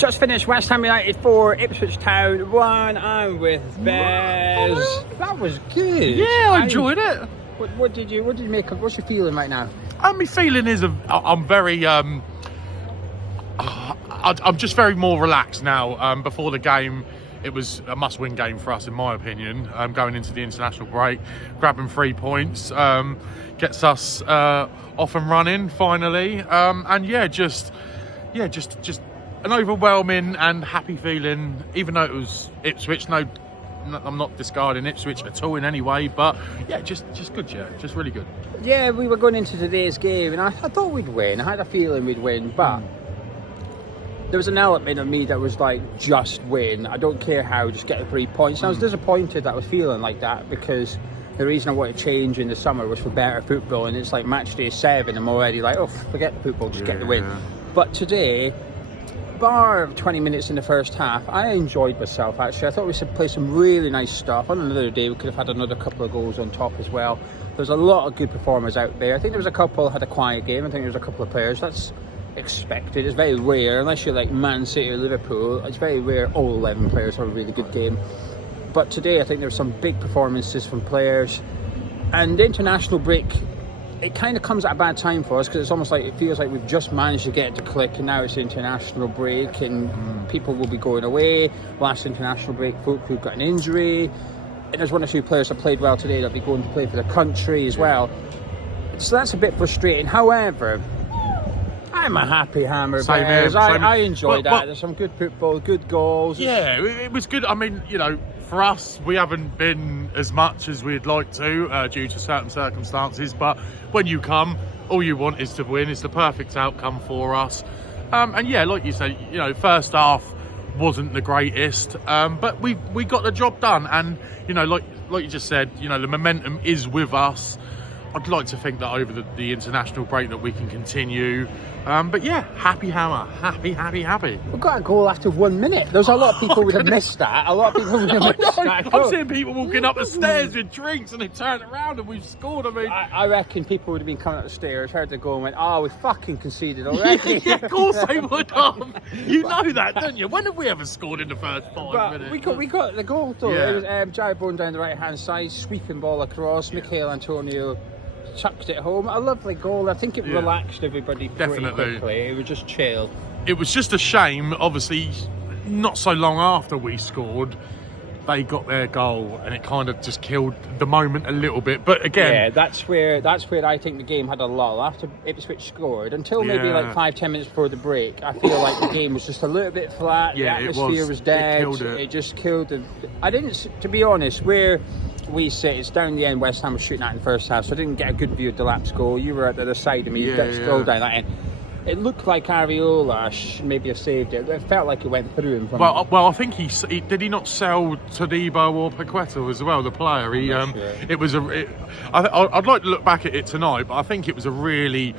Just finished West Ham United 4, Ipswich Town 1. I'm with Bez. That was good. Yeah, I enjoyed it. What did you make of? What's your feeling right now? My feeling is I'm very I'm just very more relaxed now. Before the game, it was a must-win game for us, in my opinion. Going into the international break, grabbing 3 points gets us off and running finally. And just an overwhelming and happy feeling, even though it was Ipswich. No, I'm not discarding Ipswich at all in any way, but yeah, just good, yeah, just really good. Yeah, we were going into today's game, and I thought we'd win. I had a feeling we'd win, but there was an element of me that was like, just win. I don't care how, just get the 3 points. And I was disappointed that I was feeling like that, because the reason I wanted to change in the summer was for better football, and it's like match day 7, I'm already like, oh, forget the football, just get the win. But today, bar 20 minutes in the first half, I enjoyed myself actually. I thought we should play some really nice stuff. On another day we could have had another couple of goals on top as well. There's a lot of good performers out there. I think there was a couple had a quiet game. I think there was a couple of players. That's expected. It's very rare, unless you're like Man City or Liverpool, it's very rare all 11 players have a really good game. But today I think there were some big performances from players, and the international break, it kind of comes at a bad time for us, because it's almost like it feels like we've just managed to get it to click, and now it's the international break and people will be going away. Last international break, folk who've got an injury, and there's 1 or 2 players that played well today that'll be going to play for the country as well. So that's a bit frustrating. However, I'm a happy hammer. Same here. I enjoyed that. There's some good football, good goals. Yeah, it was good. I mean, you know, for us, we haven't been as much as we'd like to due to certain circumstances. But when you come, all you want is to win. It's the perfect outcome for us. And yeah, like you say, you know, first half wasn't the greatest, but we got the job done. And you know, like you just said, you know, the momentum is with us. I'd like to think that over the international break that we can continue. But yeah, happy hammer, happy. We got a goal after 1 minute. There's a lot of people would have missed that. A lot of people would have missed that. I'm seeing people walking up the stairs with drinks and they turn around and we've scored. I mean, I reckon people would have been coming up the stairs, heard the goal and went, oh, we fucking conceded already. Yeah, of course they would have. You know that, don't you? When have we ever scored in the first 5 minutes? We got the goal though. Yeah. It was Jarrod Bowen down the right hand side, sweeping ball across. Michail Antonio chucked it home. A lovely goal. I think it relaxed everybody pretty quickly. It was just chill. It was just a shame, obviously, not so long after we scored, they got their goal, and it kind of just killed the moment a little bit. But again, yeah, that's where I think the game had a lull after Ipswich scored. Until maybe like 5-10 minutes before the break, I feel like the game was just a little bit flat. Yeah, the atmosphere was dead. It just killed it. I didn't, to be honest, where we sit, it's down the end. West Ham was shooting at in the first half, so I didn't get a good view of Delap's goal. You were at the other side of me. You got to go down that end. It looked like Areola maybe have saved it. It felt like it went through him. Well, I think he did. He not sell Todibo or Paquetá as well, the player. It was I'd like to look back at it tonight, but I think it was a really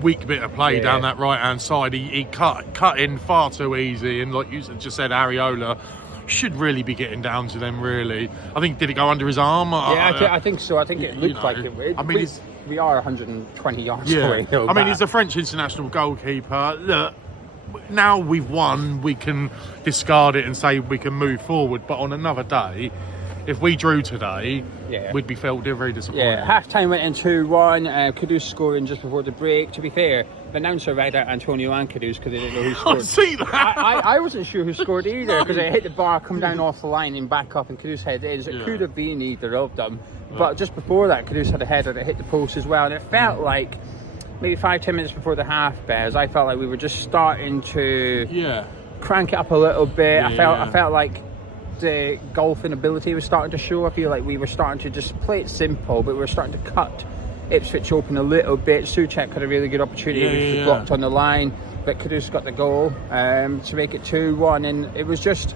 weak bit of play down that right hand side. He cut in far too easy, and like you just said, Areola should really be getting down to them. Really, I think, did it go under his arm? I think so. I think it looked like it. I mean, we are 120 yards away. I mean, he's a French international goalkeeper. Look, now we've won, we can discard it and say we can move forward. But on another day, if we drew today, we'd be felt very disappointed. Yeah, half time went in 2-1. Kudus scoring just before the break. To be fair, the announcer read out Antonio and Kudus because they didn't know who scored. I see that. I wasn't sure who scored either, because it hit the bar, come down off the line and back up, and Kudus headed in. So it could have been either of them. But just before that, Kudus had a header that hit the post as well, and it felt like maybe 5-10 minutes before the half, Bez, I felt like we were just starting to crank it up a little bit. I felt like the golfing ability was starting to show. I feel like we were starting to just play it simple, but we were starting to cut Ipswich open a little bit. Souček had a really good opportunity, which was blocked on the line, but Kudus got the goal to make it 2-1, and it was just,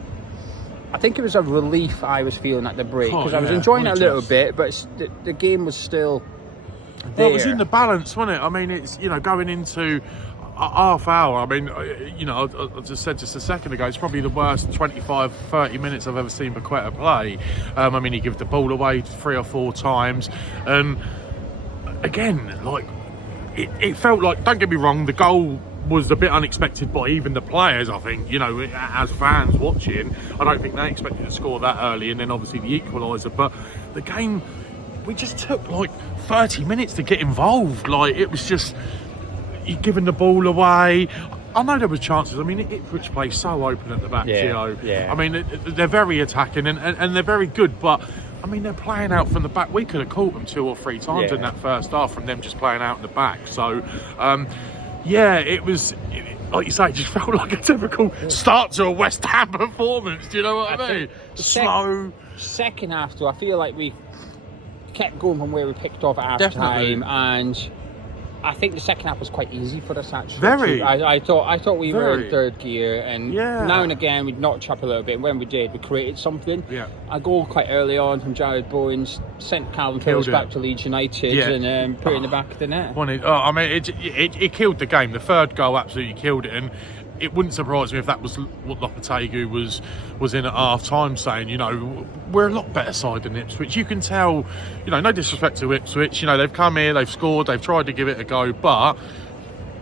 I think it was a relief I was feeling at the break, because I was enjoying it a little bit, but the game was still there. Well, it was in the balance, wasn't it? I mean, it's, you know, going into a half hour, I mean, you know, I just said just a second ago, it's probably the worst 25-30 minutes I've ever seen Paquetá play. I mean, he gave the ball away 3 or 4 times, and again, like, it felt like, don't get me wrong, the goal was a bit unexpected by even the players, I think. You know, as fans watching, I don't think they expected to score that early, and then obviously the equaliser. But the game, we just took like 30 minutes to get involved. Like, it was just, you're giving the ball away. I know there was chances. I mean, Ipswich play so open at the back, Gio. Yeah. I mean, they're very attacking and they're very good, but I mean, they're playing out from the back. We could have caught them 2 or 3 times in that first half from them just playing out in the back. So, it was, like you say, it just felt like a typical start to a West Ham performance. Do you know what I mean? Slow. Second half, though, I feel like we kept going from where we picked off at half time, and I think the second half was quite easy for us, actually. Very. I thought we were in third gear, and now and again we'd notch up a little bit. And when we did, we created something. Yeah. A goal quite early on from Jarrod Bowen sent Calvin Phillips back to Leeds United and put it in the back of the net. I mean, it killed the game. The third goal absolutely killed it, and it wouldn't surprise me if that was what Lopetegui was in at half time, saying, you know, we're a lot better side than Ipswich. You can tell, you know, no disrespect to Ipswich, you know, they've come here, they've scored, they've tried to give it a go, but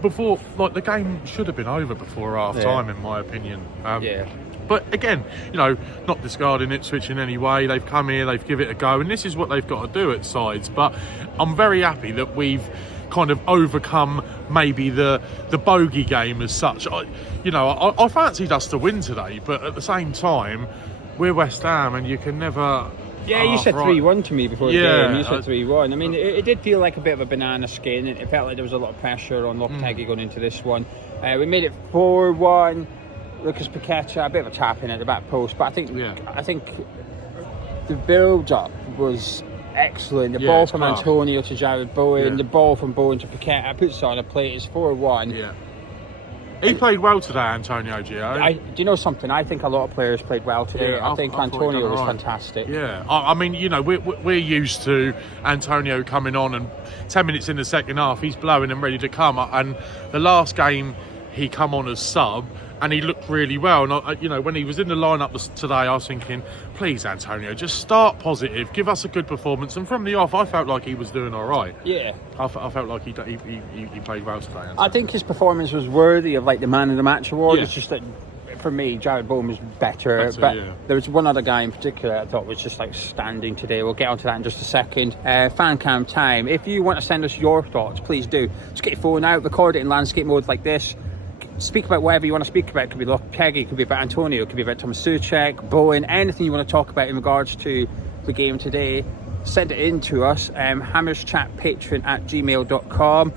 before, like, the game should have been over before half time, in my opinion. But again, you know, not discarding Ipswich in any way. They've come here, they've given it a go, and this is what they've got to do at sides. But I'm very happy that we've kind of overcome maybe the bogey game as such. I fancied us to win today, but at the same time, we're West Ham, and you can never. Yeah, you said 3-1 to me before the game. You said 3-1. I mean, it did feel like a bit of a banana skin. It felt like there was a lot of pressure on Lopetegui going into this one. We made it 4-1. Lucas Paquetá, a bit of a tap in at the back post, but I think the build-up was excellent. The ball from Antonio to Jarrod Bowen, the ball from Bowen to Paquetá, puts it on a plate. It's 4-1. Yeah. He played well today, Antonio, Gio. Do you know something? I think a lot of players played well today. I think Antonio was fantastic. Yeah, I mean, you know, we're used to Antonio coming on, and 10 minutes in the second half, he's blowing and ready to come. And the last game, he come on as sub, and he looked really well. And when he was in the lineup today, I was thinking, please, Antonio, just start positive, give us a good performance. And from the off, I felt like he was doing all right. Yeah, I felt like he played well today. Antonio. I think his performance was worthy of like the Man of the Match award. It's just that for me, Jarrod Bowen was better. But there was one other guy in particular I thought was just like standing today. We'll get onto that in just a second. Fan cam time. If you want to send us your thoughts, please do. Just get your phone out, record it in landscape mode like this. Speak about whatever you want to speak about. It could be Lopetegui, it could be about Antonio, it could be about Thomas Souček, Bowen, anything you want to talk about in regards to the game today. Send it in to us, hammerschatpatron@gmail.com.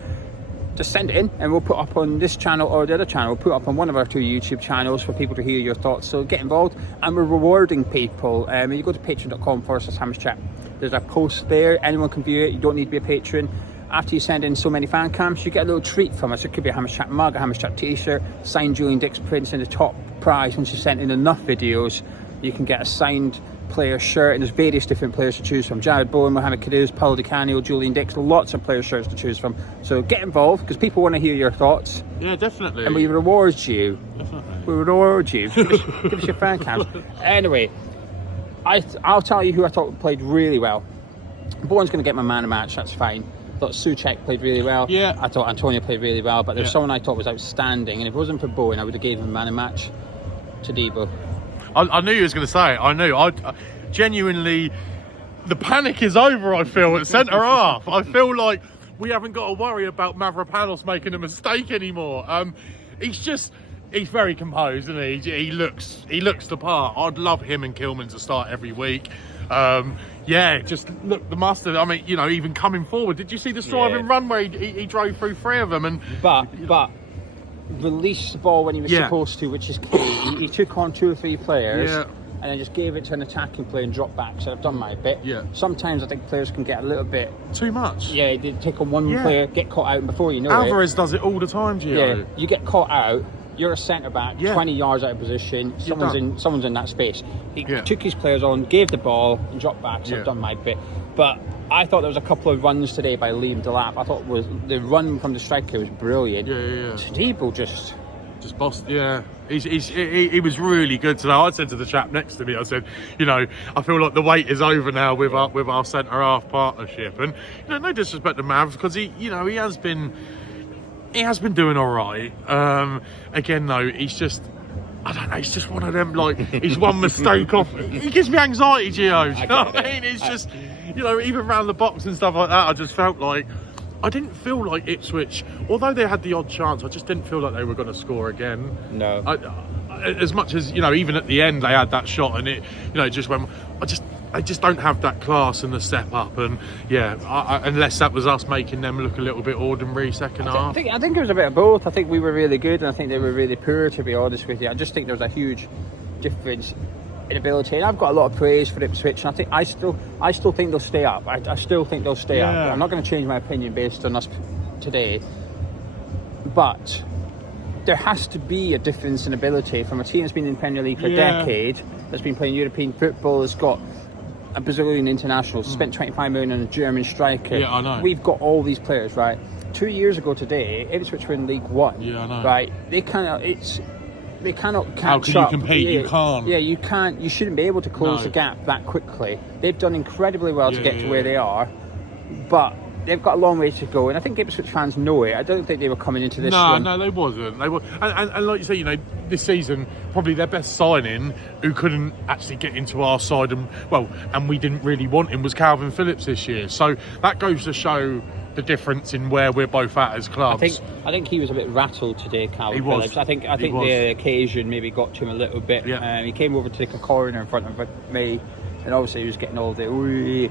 Just send it in and we'll put up on this channel or the other channel. We'll put up on one of our 2 YouTube channels for people to hear your thoughts. So get involved, and we're rewarding people. If you go to patreon.com/hammerschat, there's a post there. Anyone can view it. You don't need to be a patron. After you send in so many fan cams, you get a little treat from us. It could be a Hammer Chat mug, a Hammer Chat t-shirt, signed Julen Dix prints, and the top prize, once you send in enough videos, you can get a signed player shirt, and there's various different players to choose from. Jarrod Bowen, Mohammed Kudus, Paulo Di Canio, Julen Dix, lots of player shirts to choose from. So get involved, because people want to hear your thoughts. Yeah, definitely. And we reward you. Definitely. We reward you. Give us your fan cams. Anyway, I'll tell you who I thought played really well. Bowen's going to get my man of the match, that's fine. I thought Souček played really well. Yeah. I thought Antonio played really well, but there's someone I thought was outstanding, and if it wasn't for Bowen, I would have given him man of the match. Todibo. I knew you was going to say it. I knew. I genuinely, the panic is over, I feel, at centre half. I feel like we haven't got to worry about Mavropanos making a mistake anymore. He's very composed, isn't he? He looks the part. I'd love him and Kilman to start every week. Just look, the mustard. I mean, even coming forward. Did you see the striving run where he drove through 3 of them? But released the ball when he was supposed to, which is key. He took on 2 or 3 players and then just gave it to an attacking player and dropped back. So I've done my bit. Yeah. Sometimes I think players can get a little bit too much. Yeah, they take on one player, get caught out, and before you know Alvarez does it all the time, Gio. Yeah, you get caught out. You're a centre back, 20 yards out of position. Someone's in that space. He took his players on, gave the ball, and dropped back. So I've done my bit. But I thought there was a couple of runs today by Liam Delap. I thought the run from the striker was brilliant. Todibo just bossed. Yeah, he was really good today. I said to the chap next to me, I said, I feel like the wait is over now with our centre half partnership. And no disrespect to Mavs, because he has been. He has been doing all right. Again, though, he's just, I don't know, he's just one of them, like, he's one mistake off. He gives me anxiety, Gio. Do you know what I mean? It's just, you know, even around the box and stuff like that, I just felt like, I didn't feel like Ipswich, although they had the odd chance, I just didn't feel like they were going to score again. No. As much as, you know, even at the end they had that shot and it, you know, just went, they just don't have that class and the step up, and unless that was us making them look a little bit ordinary second half. I think it was a bit of both. I think we were really good, and I think they were really poor, to be honest with you. I just think there was a huge difference in ability, and I've got a lot of praise for Ipswich, and I still think they'll stay up. I still think they'll stay up. I'm not going to change my opinion based on us today, but there has to be a difference in ability from a team that's been in the Premier League for a decade, that's been playing European football, that's got a Brazilian international, spent 25 million on a German striker. Yeah, I know. We've got all these players, right? 2 years ago today, Ipswich were in League One. Yeah, I know. Right? They cannot catch How can up. you compete? You can't. Yeah, you can't. You shouldn't be able to close the gap that quickly. They've done incredibly well to get to where they are, but they've got a long way to go, and I think Ipswich fans know it. I don't think they were coming into this one. No, they wasn't. They were, and like you say, you know, this season probably their best signing, who couldn't actually get into our side, and we didn't really want him, was Calvin Phillips this year. So that goes to show the difference in where we're both at as clubs. I think he was a bit rattled today, Calvin was. Phillips. I think the occasion maybe got to him a little bit. Yeah. He came over to take a corner in front of me, and obviously he was getting all the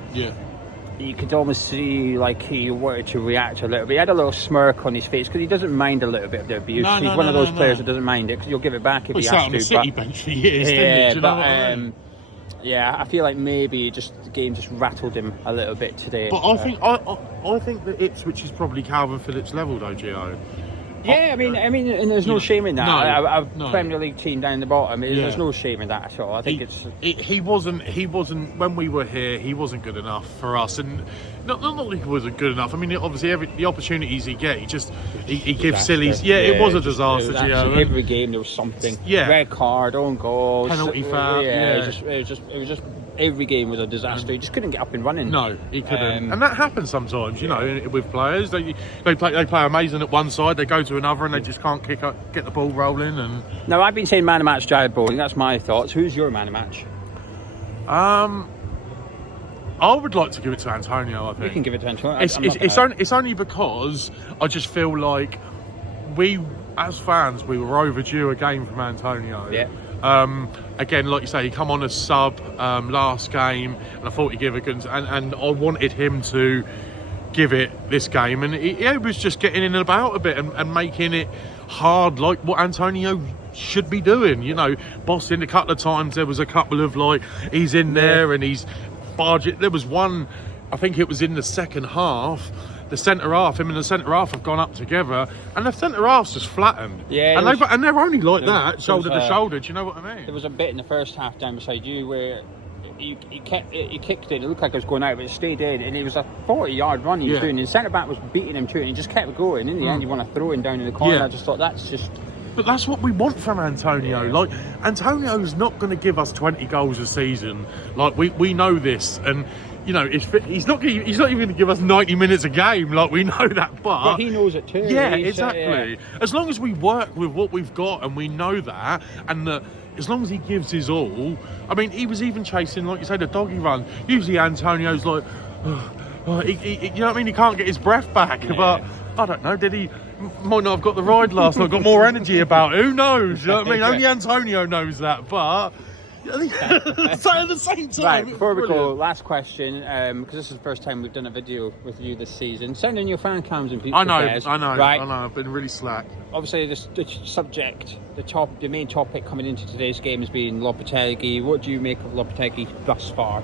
you could almost see like he wanted to react a little bit. He had a little smirk on his face because he doesn't mind a little bit of the abuse. He's one of those players that doesn't mind it because you'll give it back if he has to. He sat on the City bench for years, didn't he? Yeah, I feel like maybe the game just rattled him a little bit today. But I think that Ipswich is probably Calvin Phillips level though, Gio. Yeah, I mean, and there's no shame in that. No. Premier League team down the bottom. There's no shame in that at all. I think he wasn't when we were here. He wasn't good enough for us, and not that he wasn't good enough. I mean, obviously, the opportunities he get, he gives sillies. Yeah, it was a disaster. Gio. Every game there was something. Yeah, red card, own goals, penalty foul. Yeah, it was just. Every game was a disaster. He just couldn't get up and running. No, he couldn't. And that happens sometimes, you know, with players. They play amazing at one side, they go to another, and they just can't get the ball rolling. And now I've been saying man of match, Jarrod Bowen. That's my thoughts. Who's your man of match? I would like to give it to Antonio. I think you can give it to Antonio. It's only because I just feel like we, as fans, we were overdue a game from Antonio. Yeah. Again, like you say, he come on as sub last game, and I thought he gave a good, and I wanted him to give it this game, and he was just getting in and about a bit and making it hard, like what Antonio should be doing. You know, bossing a couple of times. There was a couple of like he's in there and he's barging. There was one, I think it was in the second half. The centre half, him and the centre half have gone up together, and the centre half's just flattened. Yeah, and they're only like that, shoulder to shoulder. Do you know what I mean? There was a bit in the first half down beside you where he kicked it. It looked like it was going out, but it stayed in, and it was a 40-yard run he was doing. And centre back was beating him to it, and he just kept going. In the end, you want to throw him down in the corner. I just thought that's just. But that's what we want from Antonio. Like, Antonio's not going to give us 20 goals a season. Like, we know this, and. You know, he's not even going to give us 90 minutes a game. Like, we know that, but he knows it too. Yeah, exactly. As long as we work with what we've got and we know that, and as long as he gives his all. I mean, he was even chasing, like you say, the doggy run. Usually Antonio's like, you know what I mean? He can't get his breath back. Yeah. But I don't know. Did he? Might not have got the ride last night. Got more energy about it. Who knows? You know what I mean? Only Antonio knows that, but. So at the same time, right, before we go, last question, because this is the first time we've done a video with you this season. Send in your fan cams and people. I know. I've been really slack. Obviously, the subject, the main topic coming into today's game has been Lopetegui. What do you make of Lopetegui thus far?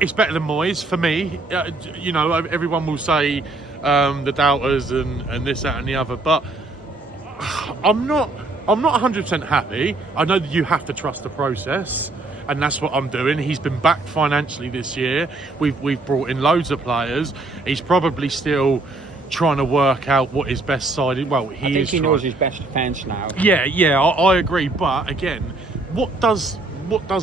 It's better than Moyes for me. You know, everyone will say the doubters and this, that, and the other, but I'm not 100% happy. I know that you have to trust the process, and that's what I'm doing. He's been backed financially this year. We've brought in loads of players. He's probably still trying to work out what his best side is. Well, I think he knows his best defence now. Yeah, I agree. But again, what does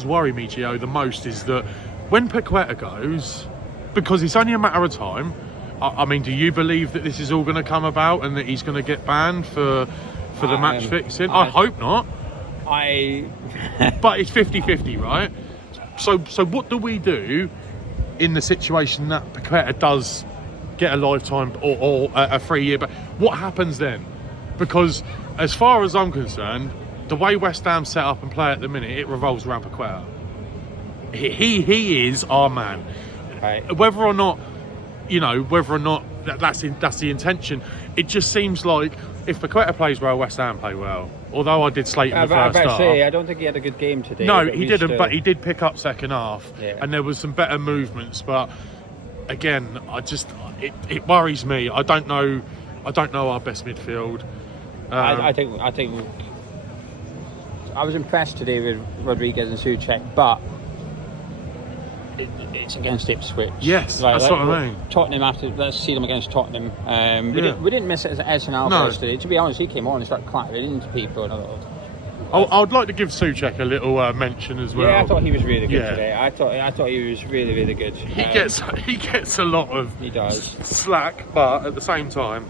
worry me, Gio, the most is that when Paquetá goes, because it's only a matter of time, I mean, do you believe that this is all going to come about and that he's going to get banned for the match fixing? I hope not. But it's 50-50, right? So what do we do in the situation that Paquetá does get a lifetime or a 3-year ban? What happens then? Because as far as I'm concerned, the way West Ham set up and play at the minute, it revolves around Paquetá. He is our man. Right. Whether or not that's the intention, it just seems like if Paquetá plays well, West Ham play well. Although I did slate him the first half. I don't think he had a good game today. No, he didn't, but he did pick up second half, yeah. and there was some better movements. But again, it worries me. I don't know our best midfield. I think I was impressed today with Rodriguez and Souček, but it's against Ipswich. Yes, that's what I mean. Tottenham, let's see them against Tottenham. We didn't miss it as Edson Alvarez today. To be honest, he came on and started clattering into people. I would like to give Souček a little mention as well. Yeah, I thought he was really good today. I thought he was really, really good. He gets a lot of slack, but at the same time,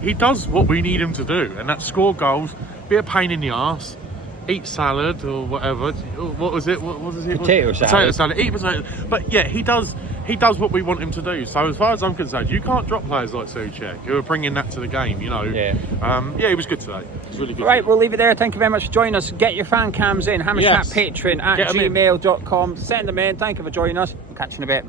he does what we need him to do, and that's score goals, be a pain in the arse, eat salad or whatever. What was it? Potato salad. Potato salad. Eat potato. But yeah, he does what we want him to do. So as far as I'm concerned, you can't drop players like Souček who are bringing that to the game. Yeah. He was good today. He was really good. Right, we'll leave it there. Thank you very much for joining us. Get your fan cams in. Hammerchat Patreon at gmail.com. Send them in. Thank you for joining us. We'll catch you in a bit.